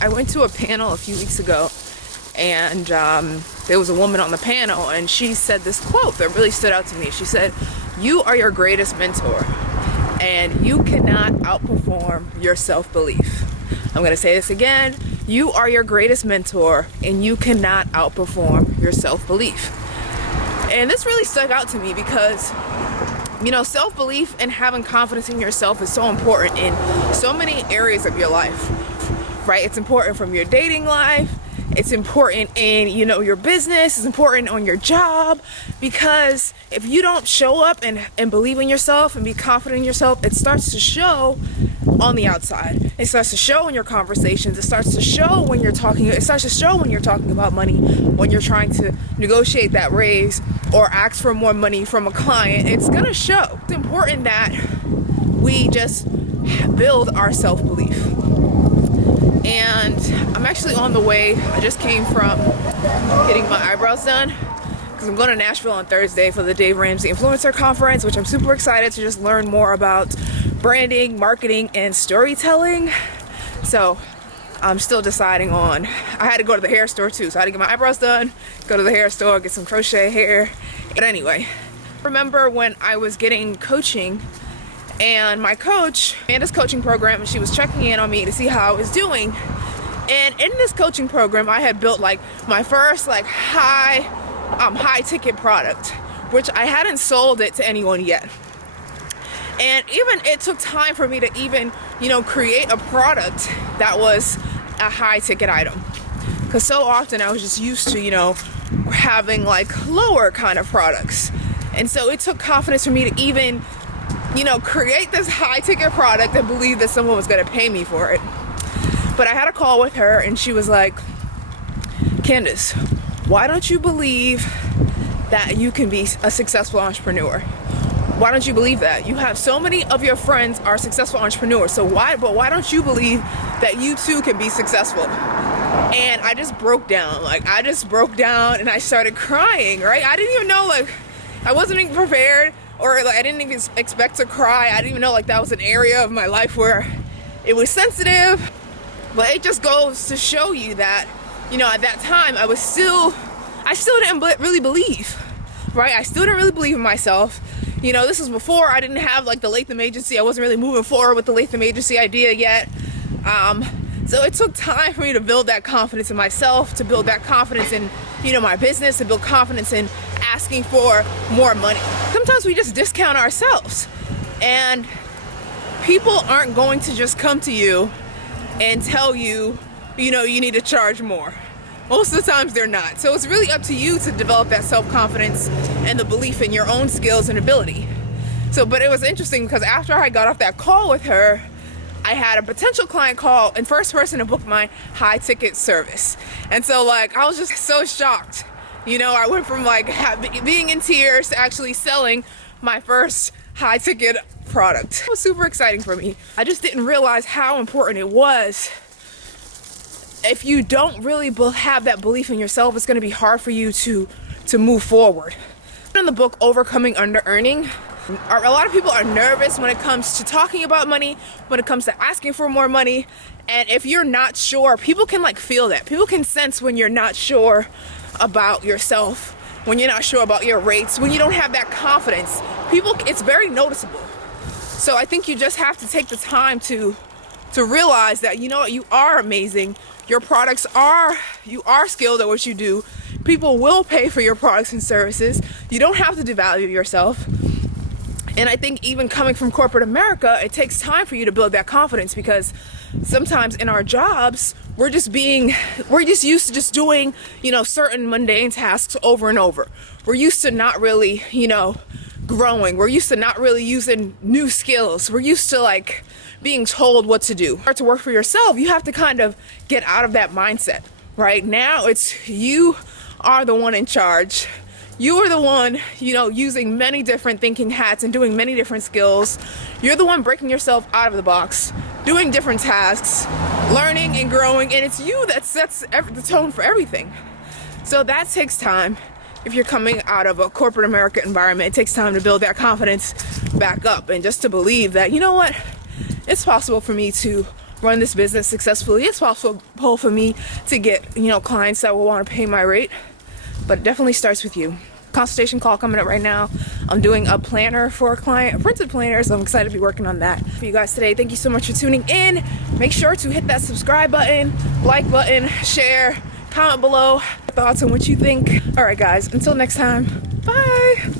I went to a panel a few weeks ago, and there was a woman on the panel, and she said this quote that really stood out to me. She said, "You are your greatest mentor, and you cannot outperform your self-belief." I'm going to say this again. You are your greatest mentor, and you cannot outperform your self-belief. And this really stuck out to me because, you know, self-belief and having confidence in yourself is so important in so many areas of your life, right? It's important from your dating life. It's important in, you know, your business. It's important on your job, because if you don't show up and believe in yourself and be confident in yourself, it starts to show on the outside. It starts to show in your conversations. It starts to show when you're talking. It starts to show when you're talking about money, when you're trying to negotiate that raise or ask for more money from a client. It's gonna show. It's important that we just build our self-belief. And I'm actually on the way. I just came from getting my eyebrows done because I'm going to Nashville on Thursday for the Dave Ramsey Influencer Conference, which I'm super excited to just learn more about branding, marketing, and storytelling. So I'm still deciding on, I had to go to the hair store too. So I had to get my eyebrows done, go to the hair store, get some crochet hair. But anyway, remember when I was getting coaching, and my coach, Candice coaching program, and she was checking in on me to see how I was doing. And in this coaching program, I had built like my first like high ticket product, which I hadn't sold it to anyone yet. And even it took time for me to even, you know, create a product that was a high ticket item. Because so often I was just used to, you know, having like lower kind of products. And so it took confidence for me to even, you know, create this high ticket product and believe that someone was going to pay me for it. But I had a call with her, and she was like, "Candice, why don't you believe that you can be a successful entrepreneur? Why don't you believe that? You have so many of your friends are successful entrepreneurs. So why don't you believe that you too can be successful?" And I just broke down. And I started crying, right? I didn't even know, like, I wasn't even prepared. Or like, I didn't even expect to cry. I didn't even know like that was an area of my life where it was sensitive. But it just goes to show you that, you know, at that time I still didn't really believe, right? I still didn't really believe in myself. You know, this was before I didn't have like the Latham agency. I wasn't really moving forward with the Latham agency idea yet. So it took time for me to build that confidence in myself, to build that confidence in, you know, my business, to build confidence in asking for more money. Sometimes we just discount ourselves, and people aren't going to just come to you and tell you, you know, you need to charge more. Most of the times they're not. So it's really up to you to develop that self-confidence and the belief in your own skills and ability. But it was interesting because after I got off that call with her, I had a potential client call and first person to book my high ticket service. And so like, I was just so shocked. You know, I went from like being in tears to actually selling my first high ticket product. It was super exciting for me. I just didn't realize how important it was. If you don't really have that belief in yourself, it's going to be hard for you to move forward. In the book, Overcoming Under-Earning, a lot of people are nervous when it comes to talking about money, when it comes to asking for more money. And if you're not sure, people can like feel that. People can sense when you're not sure about yourself, when you're not sure about your rates, when you don't have that confidence. It's very noticeable. So I think you just have to take the time to realize that, you know what, you are amazing. Your products you are skilled at what you do. People will pay for your products and services. You don't have to devalue yourself. And I think even coming from corporate America, it takes time for you to build that confidence, because sometimes in our jobs, we're just used to just doing, you know, certain mundane tasks over and over. We're used to not really, you know, growing. We're used to not really using new skills. We're used to like being told what to do. To work for yourself, you have to kind of get out of that mindset, right? Now it's you are the one in charge. You are the one, you know, using many different thinking hats and doing many different skills. You're the one breaking yourself out of the box, doing different tasks, learning and growing, and it's you that sets the tone for everything. So that takes time. If you're coming out of a corporate America environment, it takes time to build that confidence back up and just to believe that, you know what, it's possible for me to run this business successfully. It's possible for me to get, you know, clients that will want to pay my rate, but it definitely starts with you. Consultation call coming up right now. I'm doing a planner for a client, a printed planner, so I'm excited to be working on that for you guys today. Thank you so much for tuning in. Make sure to hit that subscribe button, like button, share, comment below thoughts on what you think. All right, guys, until next time, bye.